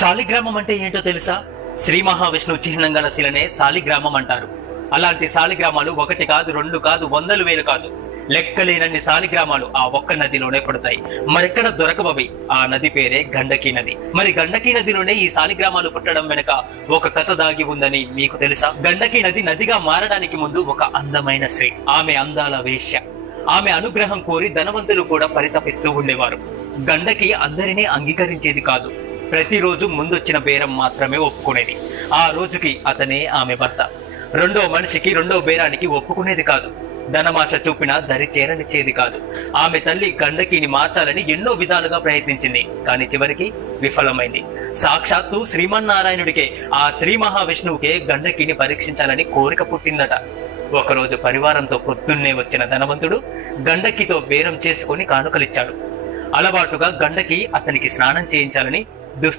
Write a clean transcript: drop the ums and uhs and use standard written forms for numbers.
శాలిగ్రామం అంటే ఏంటో తెలుసా? శ్రీ మహావిష్ణువు చిహ్నం గల శిలనే శాలిగ్రామం అంటారు. అలాంటి శాలిగ్రామాలు ఒకటి కాదు, రెండు కాదు, వందలు వేలు కాదు, లెక్కలేనన్ని శాలిగ్రామాలు ఆ ఒక్క నదిలోనే పడతాయి. మరెక్కడ దొరకబవి. ఆ నది పేరే గండకీ నది. మరి గండకీ నదిలోనే ఈ శాలిగ్రామాలు పుట్టడం వెనుక ఒక కథ దాగి ఉందని మీకు తెలుసా? గండకీ నది నదిగా మారడానికి ముందు ఒక అందమైన స్త్రీ, ఆమె అందాల వేశ్య. ఆమె అనుగ్రహం కోరి ధనవంతులు కూడా పరితపిస్తూ ఉండేవారు. గండకి అందరినీ అంగీకరించేది కాదు. ప్రతిరోజు ముందొచ్చిన బేరం మాత్రమే ఒప్పుకునేది. ఆ రోజుకి అతనే ఆమె భర్త. రెండో మనిషికి, రెండో బేరానికి ఒప్పుకునేది కాదు. ధనమాశ చూపినా దరి చేరనిచ్చేది కాదు. ఆమె తల్లి గండకిని మార్చాలని ఎన్నో విధాలుగా ప్రయత్నించింది, కానీ చివరికి విఫలమైంది. సాక్షాత్తు శ్రీమన్నారాయణుడికే, ఆ శ్రీ మహావిష్ణువుకే గండకిని పరీక్షించాలని కోరిక పుట్టిందట. ఒకరోజు పరివారంతో పొద్దున్నే వచ్చిన ధనవంతుడు గండకితో బేరం చేసుకుని కానుకలిచ్చాడు. అలవాటుగా గండకి అతనికి స్నానం చేయించాలని దుస్తు